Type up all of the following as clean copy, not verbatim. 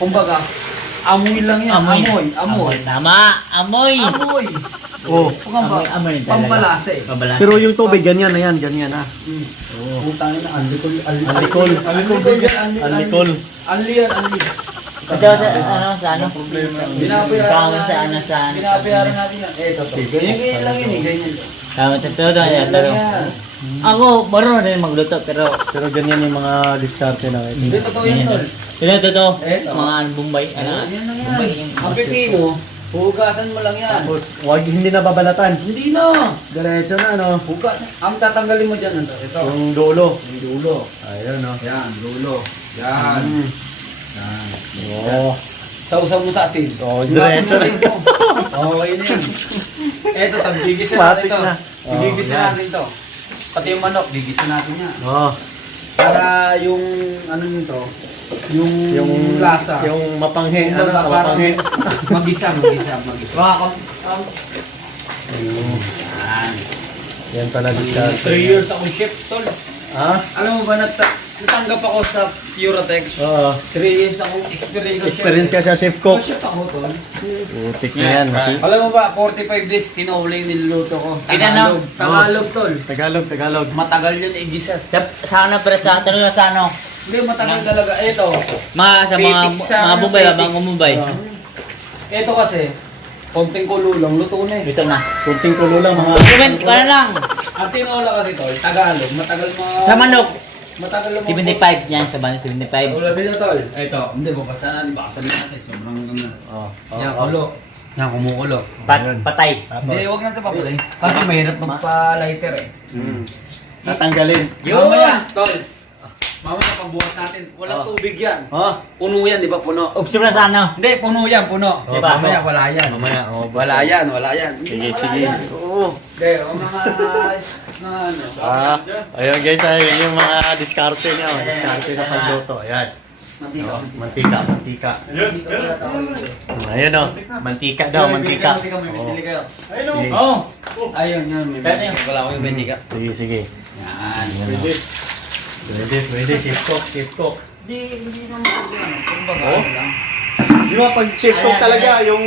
kumbaga, amoy lang yan. Amoy. Tama, amoy. Amoy. Oh. Amoy talaga. Pambalasa eh. Pabalasa. Pero yung tubig, ganyan na yan, ganyan na. Putang ina, alikol. Alikol. Alikol. Anli yan, anli. Ito sa ano? Binabayaran natin yan. Ito. Ganyan lang yun eh, ganyan. Tama, totoo yan. Ako, marunong rin magluto, pero ganyan yung mga diskarte na Hindi, ito. totoo yun tol. totoo. Eto. Mga Bombay. Yan lang Bombay yan. yung Ang pipino, hugasan mo lang yan. Tapos, wag hindi na babalatan. Hindi na. Diretso na, no? Hugasan. Ang tatanggalin mo dyan, ito. Yung dulo. Yung dulo. Ayun, no? Yan, dulo. Yan. Yan. Oh. Sausaw mo sa asin. Oh, diretso na. Okay na yan. Eto, gigisan natin Matik to. na. Gigisan yan. natin to. Pati yung manok, gigisan natin yan. Oh. Para yung ano nito, yung lasa. Yung mapanghe. Ano, Kumbaga, parang mapanghe. magisa. Yan. Yan pala diskarte. 3 years akong chef, tol. Ha? Alam mo ba, natanggap ako sa Puretex. Oo. 3 years akong experience. Experience ka sa chef cook. Chef ako, tol. Putik na yan. Alam mo ba, 45 days tinola yung niluluto ko. Tagalog. Tagalog, tol. Tagalog. Matagal yun igisa. Sa ano, pero sa tanong na sa ano? Hindi, matagal talaga. Ito. Sa mga Bombay, mga Bombay. Ito kasi, konting kulo lang, luto na eh. Ito na. Kunting kulo lang mga... Comment ko na lang. Ang tinola kasi, tol, Tagalog. Matagal Sa manok, Matagal lang 75 yan, sa manok 75. Tulad dito, tol. Ito, hindi, babasa natin. Baka sabihin natin, sobrang ganda. Oh. Yan, kulo. Yan, kumukulo. Patay. Hindi, huwag natin papalay. Kasi mahirap magpa-lighter eh. Tatanggalin. Mamaya, tol. Mamaya pagbukas natin, walang tubig yan. Oh. Puno yan, di ba? Puno. Observe na sa ano? Hindi, puno yan, puno. Oh, Di ba? puno. Mamaya, wala yan. Mamaya. Oh, Wala yan, wala yan. Sige, Wala sige. yan. Oo. Hindi, o mga na ano. Ayun guys, ayun yung mga diskarte niya. Diskarte sa pagluto. Ayan. Mantika. Oh, mantika. Dito pala tawag ito. Ayun oh. Mantika daw, mantika. Mantika, may bistili kayo. Sige. Oh, Ayun, yan. May Kaya yun. wala ko yung mantika. Sige. Yan. Pwede. Chef cook. Hindi naman ito yan. Kumbaga, Oh? ano lang. Di ba pag chef cook talaga, yung...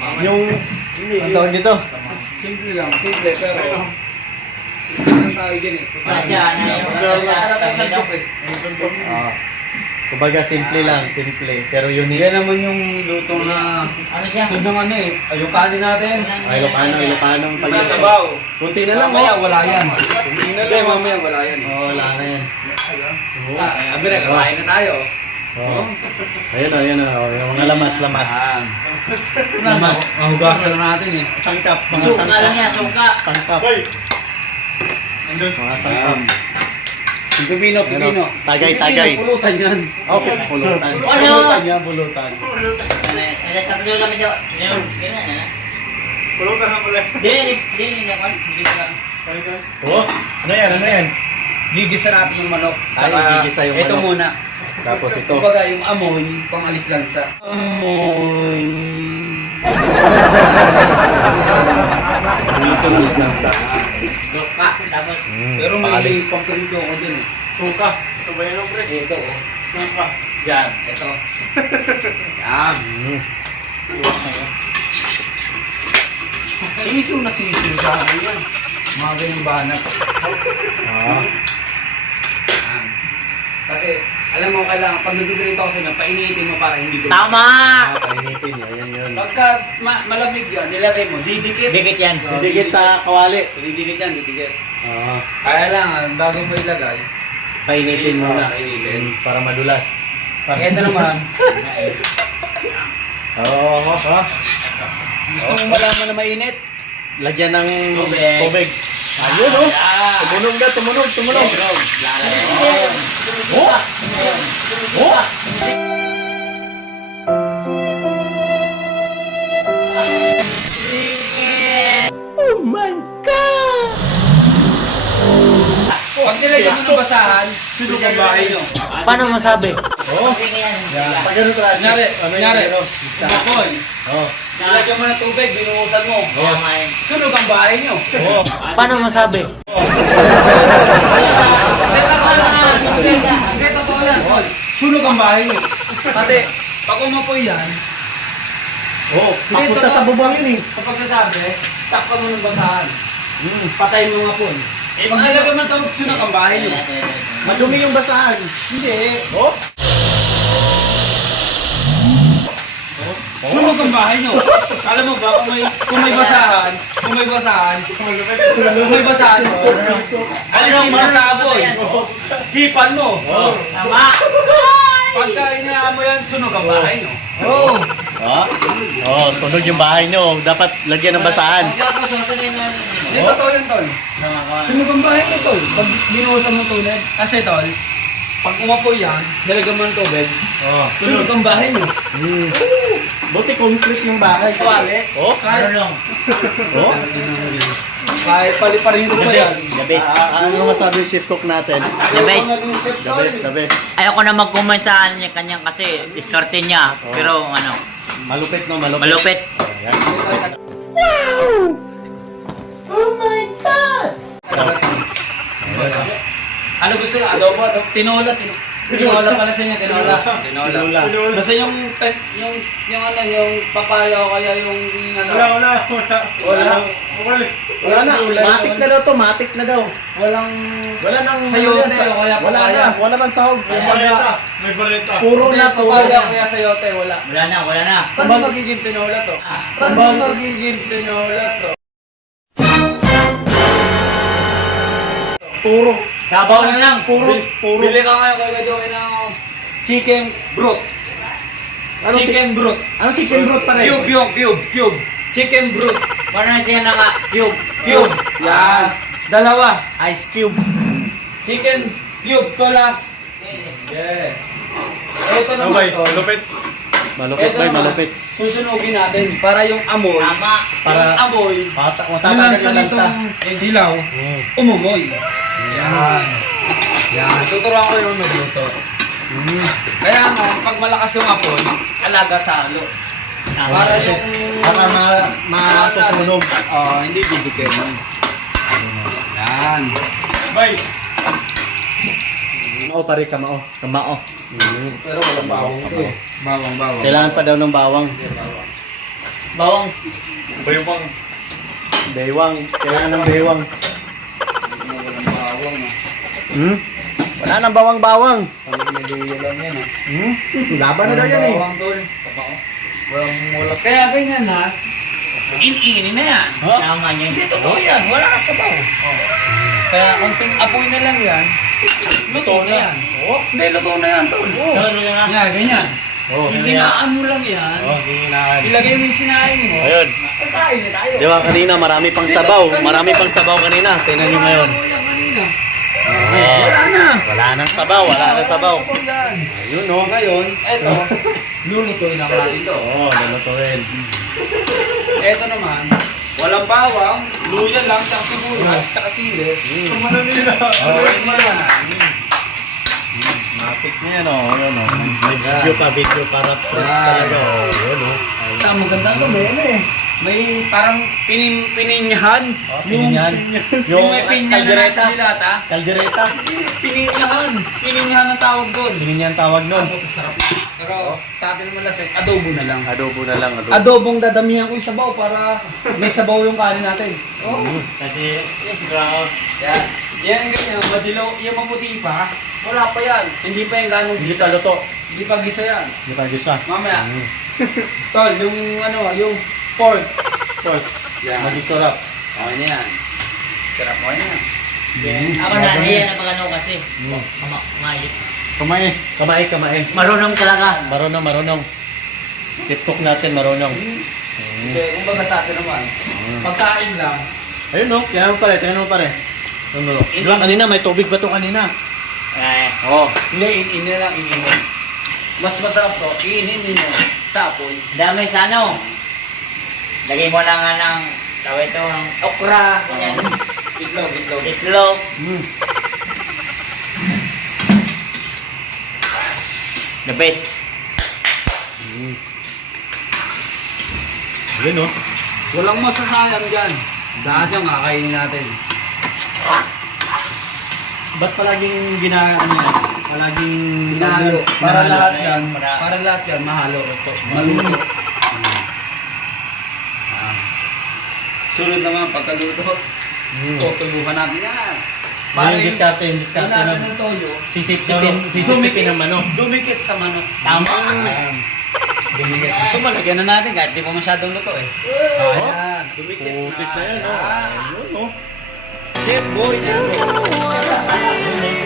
Ang tawag dito? Simple lang, simple, pero... Simple lang tayo dyan eh. Wala siya, ano yung- Wala tayo sa chef eh. Kumbaga simple lang, simple. Pero unique. Yan naman yung luto na... ano siya? Sudong ano eh. Yung kanin natin. Ay, Ilocano Yung pag sabaw. Kunti na lang, Mamaya oh. wala yan. Hindi, mamaya wala yan. Oh, wala na yan. Abi na, kakain na tayo. Oh. Ayun oh. Yung mga lamas. Lamas. Mahugasan na natin eh. Sangkap, mga Suka lang sangkap. yan, suka. Sangkap. Mga sangkap. Yung pipino. Tagay. Pulutan yan. Okay, pulutan. Pulutan yan, pulutan. Ano sa tuloy kami daw? Ganyan na. Pulutan na pala. Dili na kon. Dili lang. Oh, ano yan? Gigisa natin yung manok. Ay, gigisa yung ito manok. muna. Tapos ito. Kumbaga yung amoy, pangalis lang sa... Dito lang sa. Suka. Tapos, Pero may pangalis. pampirito ko dyan eh. Suka. Sabay lang, pre. Ito oh. Suka. Yan, ito. Yan. Sisiw na sisiw sa akin yan. Mga ganyang banat. Yan. Kasi, alam mo, kailangan, pag nagbibrito kasi na, painitin mo para hindi tama! Painitin yun. Pagka malamig yan, nilagay mo, didikit. Dikit yan. Didikit sa kawali. Didikit yan, didikit. Oo. Kaya lang, bago mo ilagay, Painitin muna. Painitin. Para madulas. kaya ito naman, Oo, gusto mong malaman na mainit? Lagyan ng Tubig. tubig. Ayun oh. Tumunog. Pag nilagyan mo ng basahan, sunog ang bahay nyo. Paano masabi? Oh. Pagano tra. Kunyari, makoy. Oh. Nilagyan mo ng tubig, binuhusan mo. Tama yan. Sunog ang bahay nyo. Oh. Paano masabi? Hindi, totoo yan. Sunog ang bahay nyo. Kasi, pag umapoy yan, Oo, papunta sa bubong yun eh. kapag nasabi, takpa mo ng basahan. Patay mo nga po. Eh, pag alaga man tawag sunog ang bahay nyo. Madumi yung basahan. Hindi. Oh? Sunog ang bahay nyo. Alam mo ba, kung may basahan, alisin mo sa aboy. Hipan mo. Tama. Pagka inayaan mo yan, sunog ang bahay nyo. Oo. Oh, sunog yung bahay nyo. Dapat lagyan ng basahan. Hindi totoo yan, tol. Sunog ang bahay nyo, tol. Pag binuhusan mo tulad. Kasi, tol, pag umapoy yan, nilagyan mo ng tubig, Oh. sunog ang bahay nyo. Buti complete yung bahay. Tuwali. Oh? Marunong. Oh? Kahit pali-parihin ko pa yan. The best. Ano masabi yung chef cook natin? The best. The best, the best. Ayoko na mag-comment sa kanya kasi diskarte niya. Pero ano, Malupit no, malupit. malupit. Ano gusto niyo? Adobo, adobo. Tinola pala sa inyo, tinola. Tinola. Gusto yung ano, yung papaya o kaya yung ano. Wala na. Matik na daw to, matik na daw. Wala nang Sayote o kaya wala papaya. na, wala nang sahog. May baleta. Puro Hindi, na, puro papaya o na. kaya sayote, wala. Wala na. Paano magiging tinola to? Paano magiging tinola to? Puro. Sabaw na lang. Puro. Bili ka ngayon kay Joey ng chicken broth. Ano Chicken broth. Ano chicken broth pa rin? Cube. Chicken broth. Parang siya na nga, cube. Cube. Yan. Dalawa. Ice cube. Chicken cube to lang. Yeah. Ito naman to. Lupit. Malupit Ito ba? naman, Malupit. susunugin natin para yung amoy. Tama. Para- Yung amoy. Yung Matatanggal lansa yung lansa. nitong dilaw. Umumoy. Yan. Yan. Tuturuan ko yung magluto. Kaya nga, pag malakas yung apoy, alaga sa halo. Para yung... Para masusunog. Hindi didikin. Yan. Bay. Kamao pare, kamao. Kamao. Pero walang bawang ito eh. Bawang. Kailangan pa daw ng bawang. Bawang. Bay bang. Bewang. Kailangan ng bewang. Walang bawang ah. Wala nang bawang-bawang. Pag medyo lang yan ah. Laban na daw yan eh. Bawang tol. Walang. Kaya ganyan ha. In-inin na yan. Tama yan. Hindi totoo yan. Wala ka sabaw. Kaya konting apoy na lang yan. Luto na yan. Hindi, luto na yan tol. Yan, ganyan. Hinaan mo lang yan. Ilagay mo yung sinain mo. Ayun. Pagkain na tayo. Di ba kanina marami pang sabaw. Marami pang sabaw kanina. Tingnan nyo ngayon. Wala na. Wala nang sabaw. Wala nang sabaw. Yan. Ayun oh. Ngayon, eto, lulutuin ang natin ito. Oo, lulutuin. Eto naman, walang bawang, luya lang, tsaka sibuyas, tsaka sili. Matik na yan oh. Ayun oh. May video para proof talaga oh. Ayun oh. Ang maganda ito, may parang pininyahan. Pininyahan. Yung may pinya na nasa dilata. Kaldereta. Pininyahan ang tawag doon. Pininyahan tawag nun. Ako, sarap. Pero sa atin naman lasik, adobo na lang. Adobo na lang. Adobong dadamihan ko yung sabaw para may sabaw yung kanin natin. Kasi, siguro, Yan. Yan ang ganyan, madilaw, yung maputi pa, wala pa yan. Hindi pa yung ganong Hindi gisa. pa luto. Hindi pa gisa yan. Hindi pa gisa. Mamaya. Tol, yung ano, yung pork. Yan. Maging sarap. Okay na yan. Sarap mo yan. ako na yan ang magano kasi. Kamait. Kamay. Marunong talaga. Marunong. Tip cook natin marunong. Hindi, kung baga sa atin naman, pagkain lang, Ayun no, kaya mo pare, tingnan mo pare. Di ba kanina may tubig pa to kanina? hindi, in na lang, in. Mas masarap to, iinin mo sa apoy. Dami sa ano. Lagay mo lang nga ng tawag ito ng okra. Yan. Itlog. The best. Ayun no. Walang masasayang dyan. Lahat yung kakainin natin. Ba't palaging ano yan? palaging Mahalo. Para mahalo. lahat yan, Para- para lahat yan, mahalo. Maluto. Sunod naman, pagkaluto, tutuyuhan natin yan. Para yung diskarte nasa ng ng toyo, sisipsipin ng manok. dumikit sa manok. Tama. Ayan. Dumikit. Gusto mo, lagyan na natin kahit di pa masyadong luto eh. Ayan, dumikit Putik na yan, oh. Ayun, oh. Chef boy na. You don't wanna see me